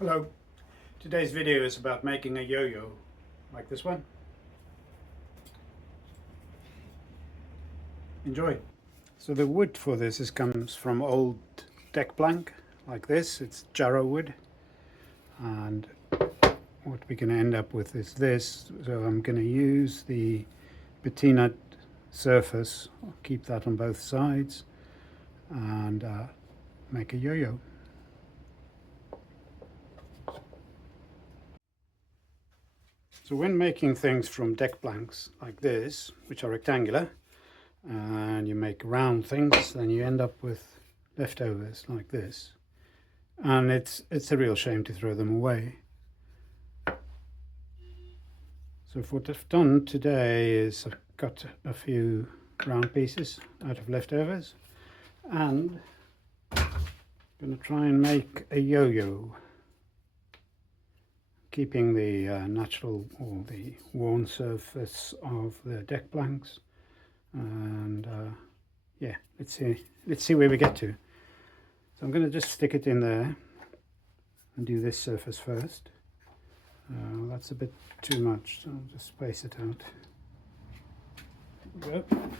Hello, today's video is about making a yo-yo like this one. Enjoy! So the wood for this comes from old deck plank like this. It's Jarrah wood, and what we're going to end up with is this. So I'm going to use the patina surface, I'll keep that on both sides, and make a yo-yo. So when making things from deck planks like this, which are rectangular, and you make round things, then you end up with leftovers like this, and it's a real shame to throw them away. So what I've done today is I've got a few round pieces out of leftovers, and I'm going to try and make a yo-yo, keeping the natural or the worn surface of the deck planks. And yeah, let's see where we get to. So I'm going to just stick it in there and do this surface first. That's a bit too much, so I'll just space it out. There we go.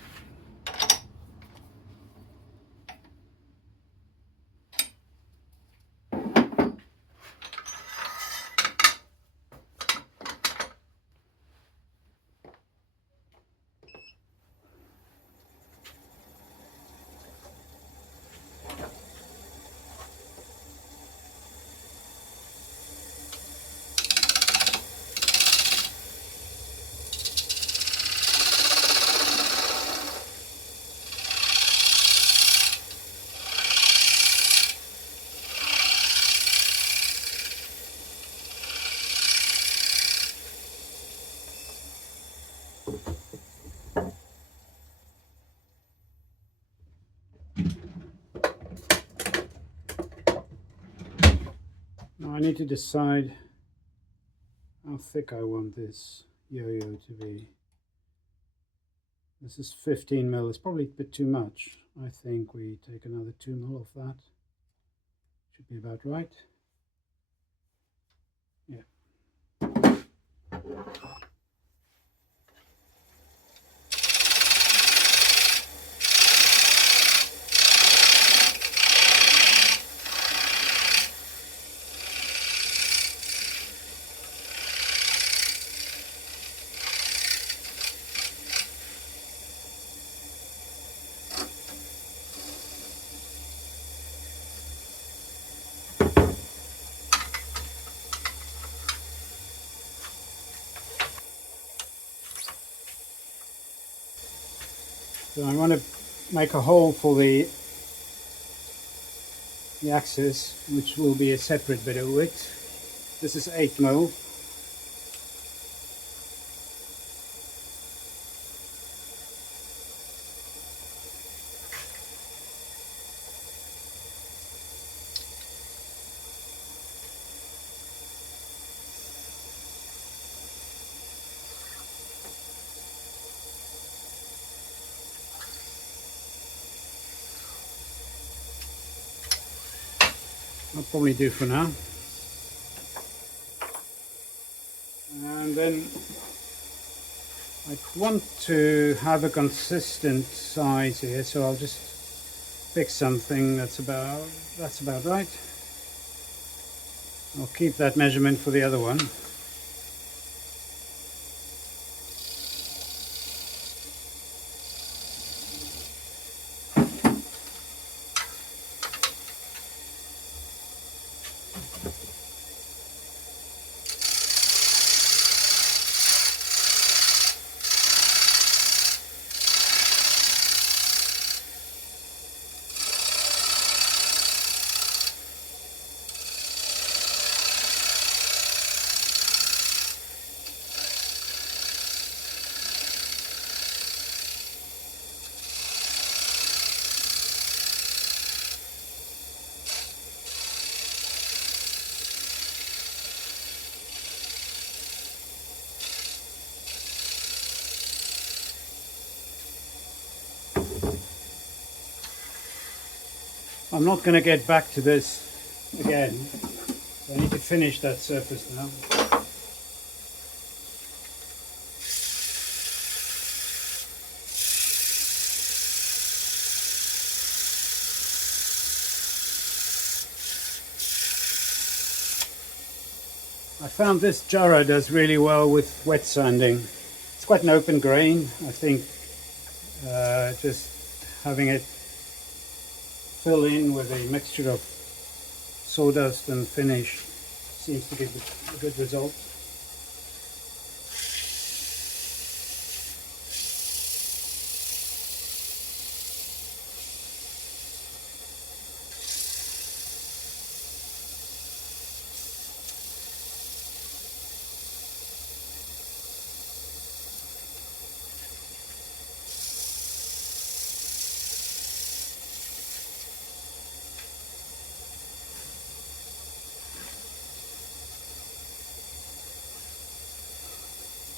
Now I need to decide how thick I want this yo-yo to be. This is 15 mil. It's probably a bit too much. I think we take another 2 mil of that. Should be about right. Yeah. So I want to make a hole for the axis, which will be a separate bit of wood. This is 8 mil. I'll probably do for now. And then I want to have a consistent size here, so I'll just pick something that's about right. I'll keep that measurement for the other one. I'm not going to get back to this again, I need to finish that surface now. I found this Jarrah does really well with wet sanding. It's quite an open grain. I think just having it fill in with a mixture of sawdust and finish seems to give a good result.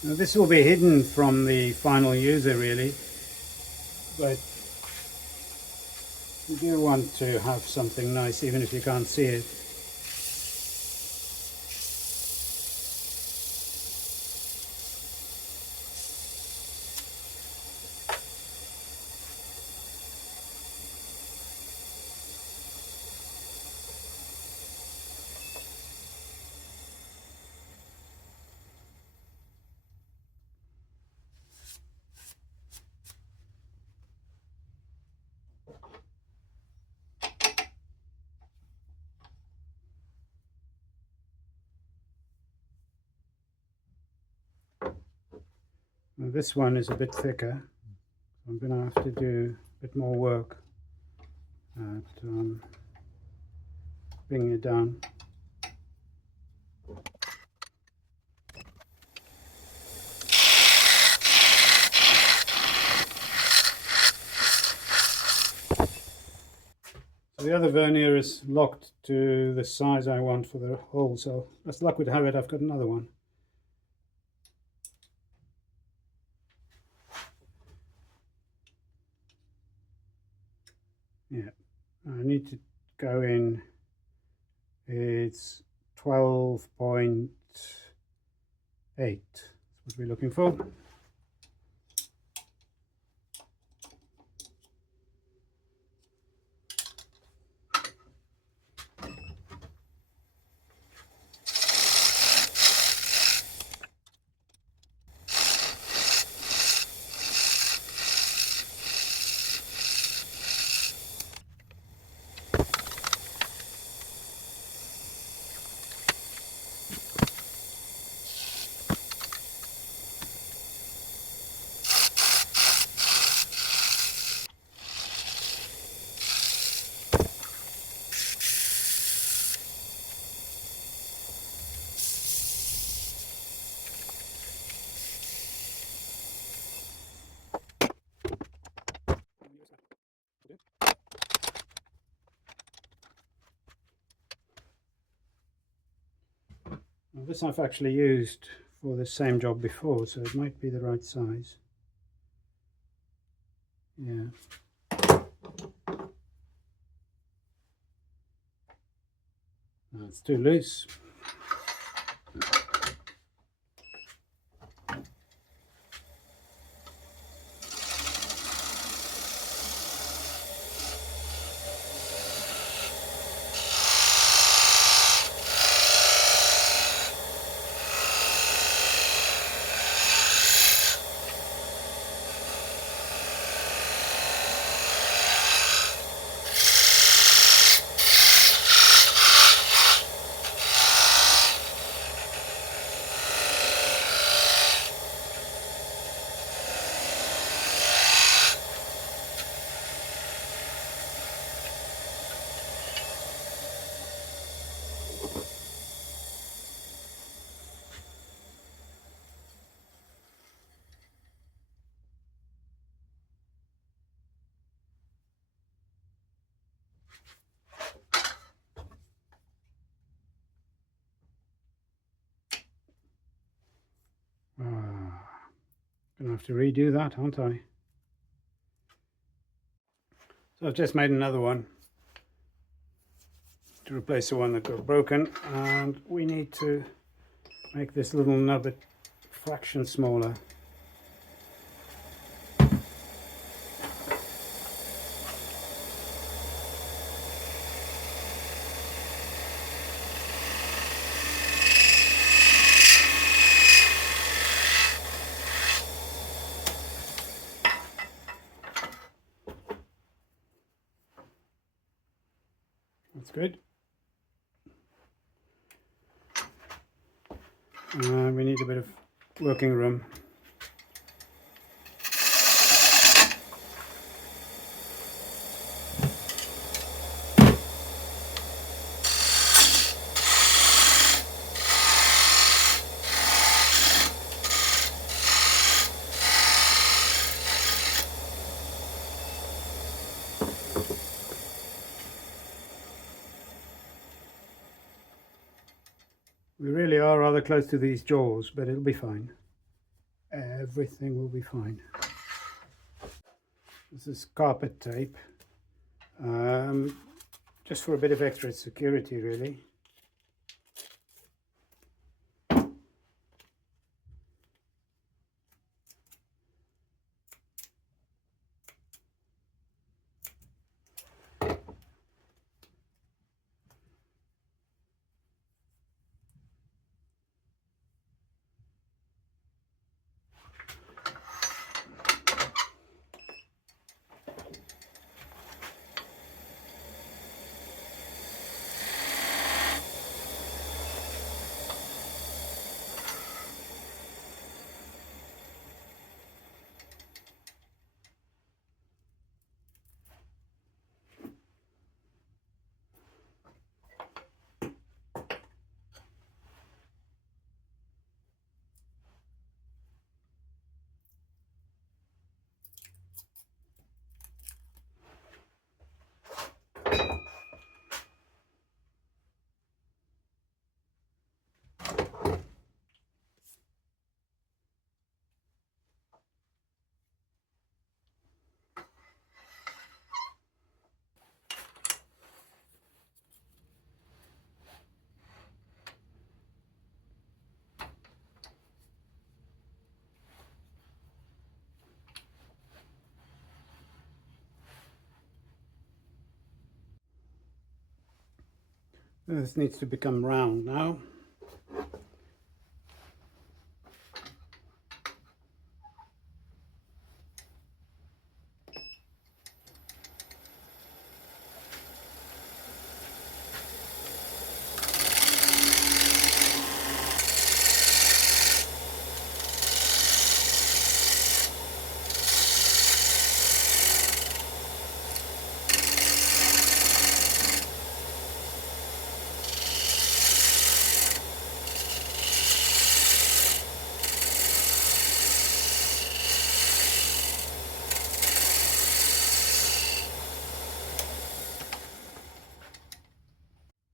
Now this will be hidden from the final user really, but you do want to have something nice even if you can't see it. Now this one is a bit thicker. I'm going to have to do a bit more work at bringing it down. So the other vernier is locked to the size I want for the hole, so as luck would have it, I've got another one. Yeah, I need to go in, it's 12.8, that's what we're looking for. Now this I've actually used for the same job before, so it might be the right size. Yeah. No, it's too loose. Gonna have to redo that, aren't I? So I've just made another one. to replace the one that got broken, and we need to make this little nub a fraction smaller. That's good. We need a bit of working room. We really are rather close to these jaws, but it'll be fine. Everything will be fine. This is carpet tape, just for a bit of extra security, really. This needs to become round now.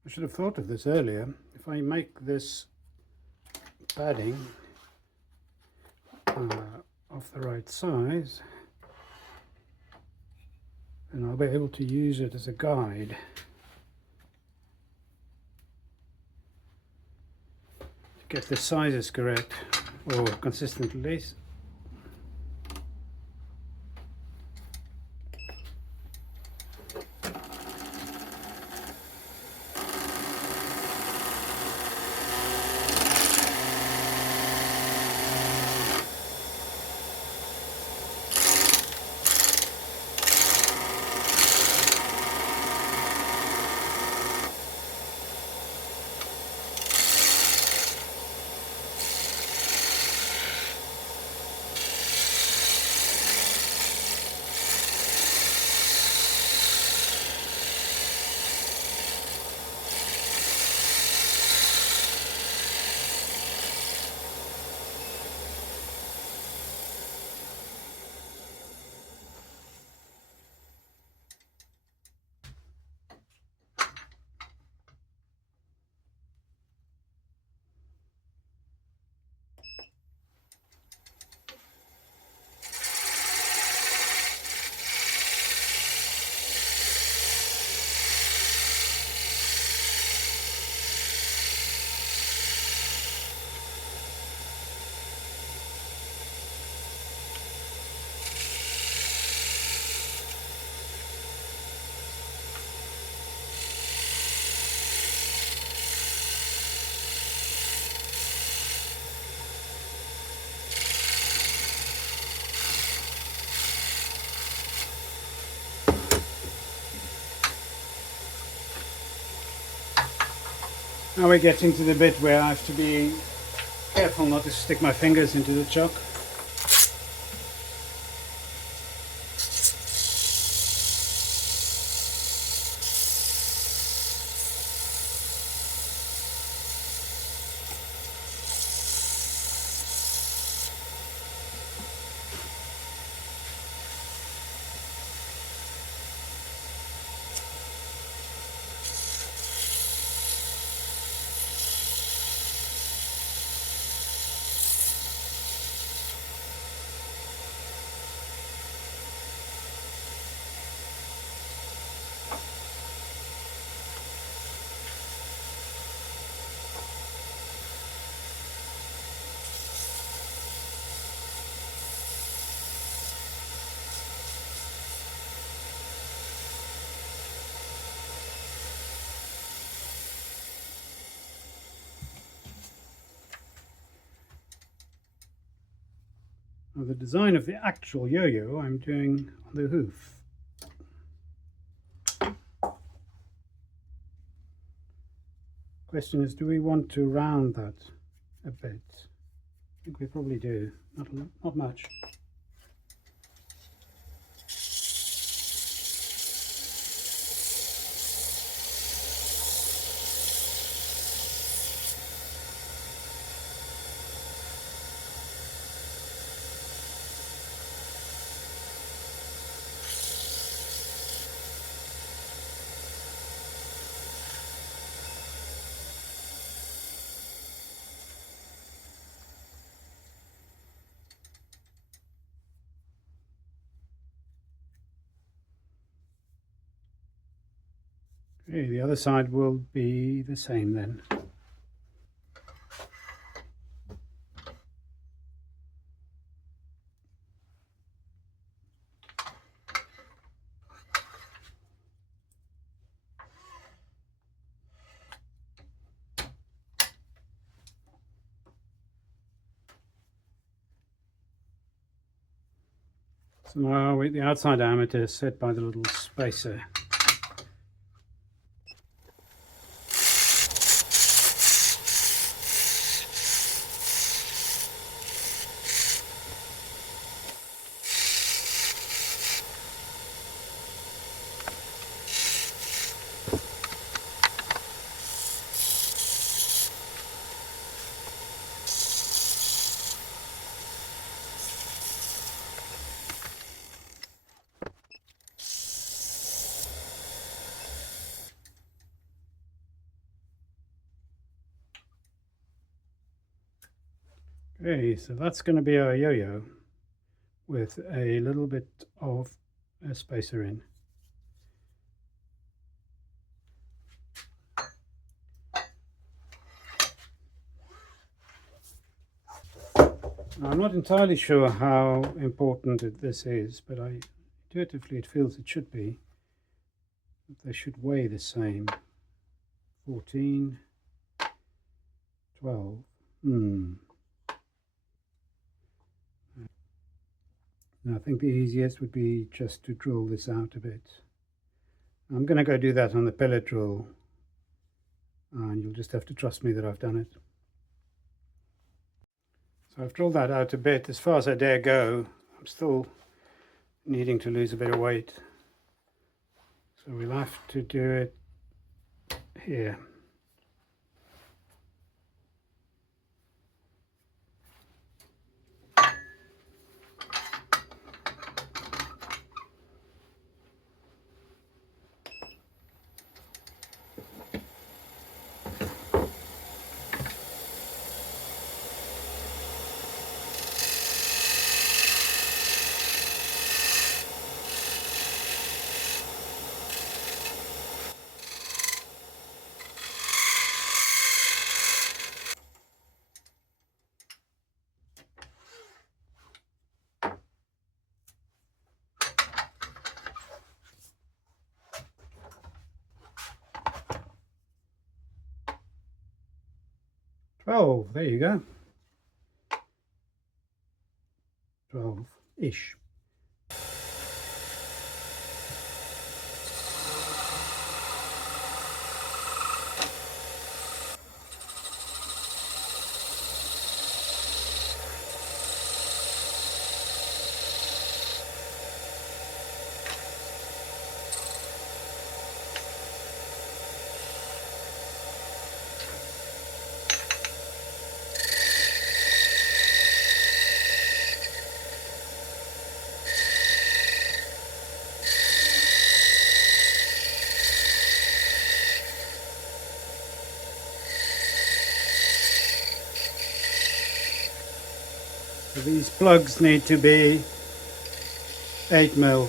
I should have thought of this earlier. If I make this padding of the right size, then I'll be able to use it as a guide. To get the sizes correct, or consistent at least. Now we're getting to the bit where I have to be careful not to stick my fingers into the chalk. Now the design of the actual yo-yo I'm doing on the hoof. Question is, do we want to round that a bit? I think we probably do, not much. Okay, the other side will be the same then. So now the outside diameter is set by the little spacer. Okay, so that's going to be our yo-yo with a little bit of a spacer in. Now, I'm not entirely sure how important this is, but intuitively it feels it should be. They should weigh the same. 14, 12. Now, I think the easiest would be just to drill this out a bit. I'm going to go do that on the pellet drill, and you'll just have to trust me that I've done it. So I've drilled that out a bit as far as I dare go. I'm still needing to lose a bit of weight, so we'll have to do it here. Oh, there you go. 12-ish. So these plugs need to be 8mm.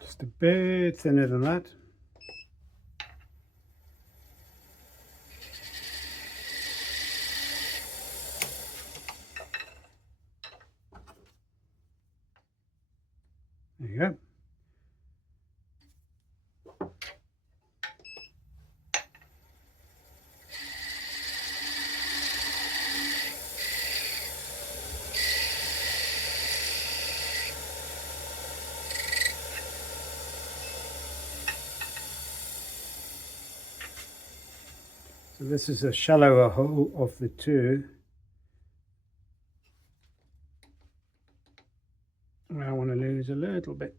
Just a bit thinner than that. There you go. So this is a shallower hole of the two. I want to lose a little bit.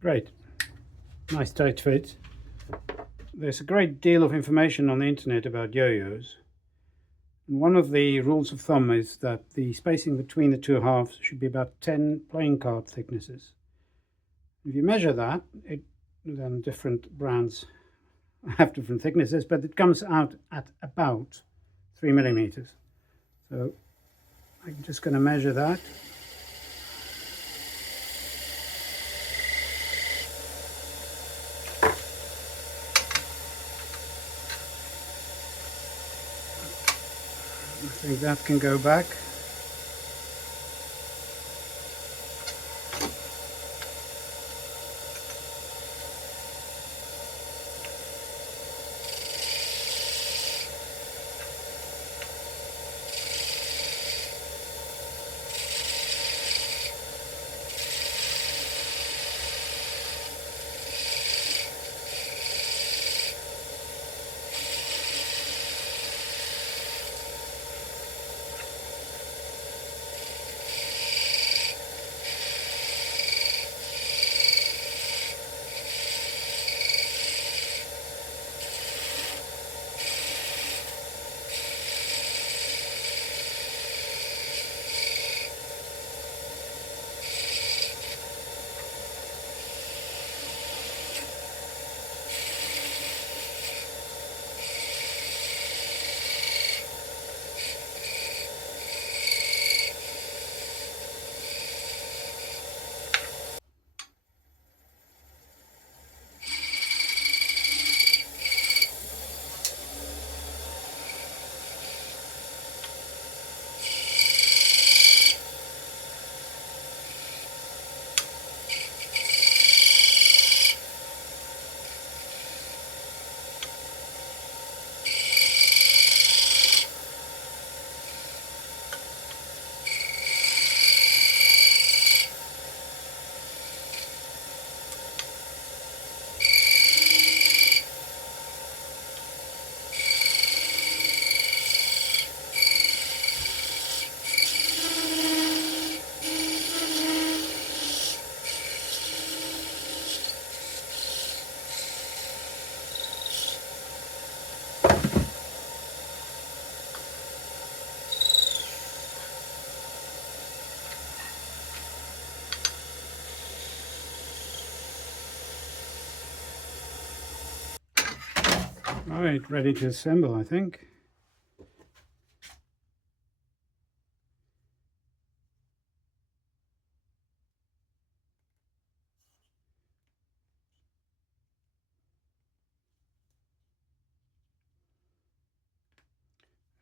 Great, nice tight fit. There's a great deal of information on the internet about yo-yos. One of the rules of thumb is that the spacing between the two halves should be about 10 playing card thicknesses. If you measure that, then different brands have different thicknesses, but it comes out at about 3mm. So I'm just going to measure that. I think that can go back. Right, ready to assemble, I think.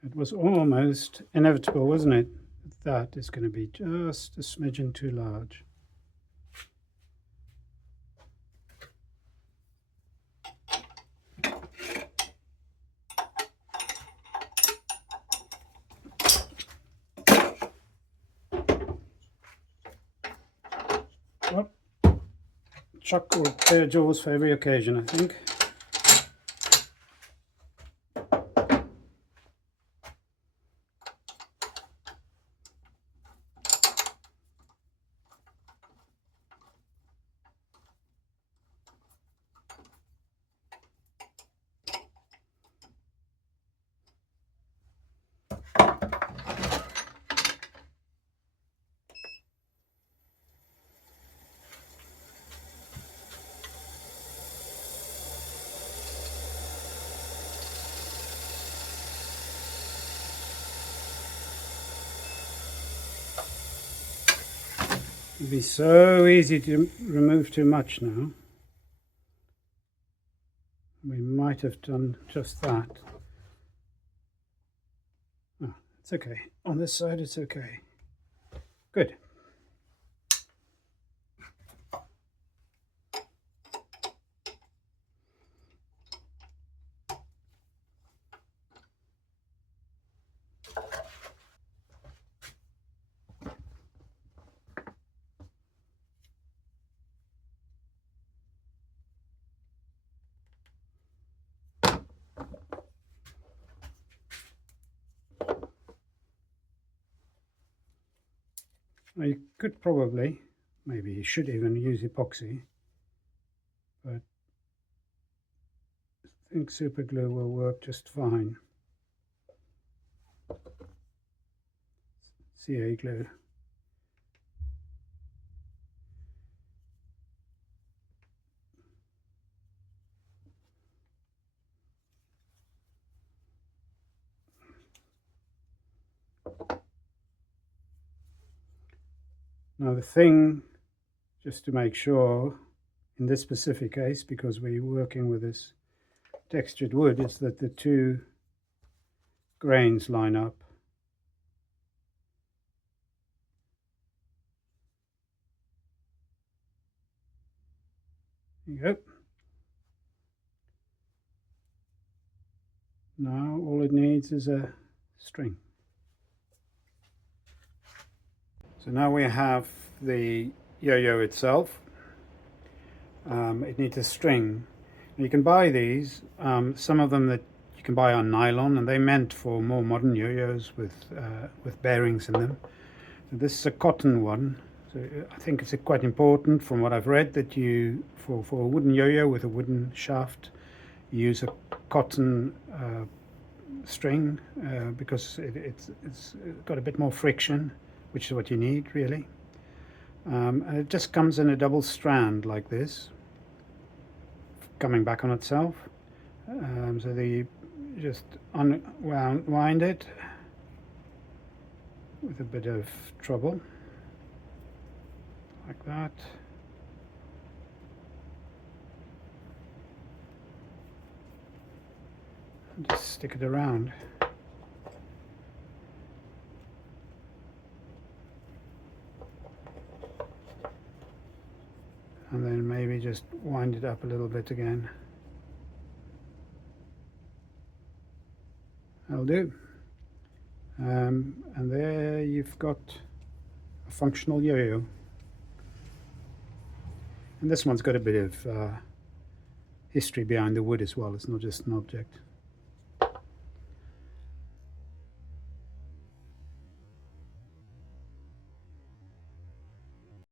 It was almost inevitable, wasn't it? That is going to be just a smidgen too large. Well, chuck or pair jaws for every occasion, I think. It'd be so easy to remove too much now. We might have done just that. Oh, it's okay. On this side, it's okay. Good. Now you could probably, maybe you should even use epoxy, but I think super glue will work just fine. CA glue. Now the thing, just to make sure, in this specific case, because we're working with this textured wood, is that the two grains line up. There you go. Now all it needs is a string. So now we have the yo-yo itself. It needs a string. You can buy these, some of them that you can buy on nylon, and they're meant for more modern yo-yos with bearings in them. So this is a cotton one. So I think it's quite important, from what I've read, that you, for a wooden yo-yo with a wooden shaft, you use a cotton string because it's got a bit more friction, which is what you need really. And it just comes in a double strand like this, coming back on itself. So you just unwind it with a bit of trouble, like that. And just stick it around. And then maybe just wind it up a little bit again. That'll do. And there you've got a functional yo-yo. And this one's got a bit of history behind the wood as well. It's not just an object.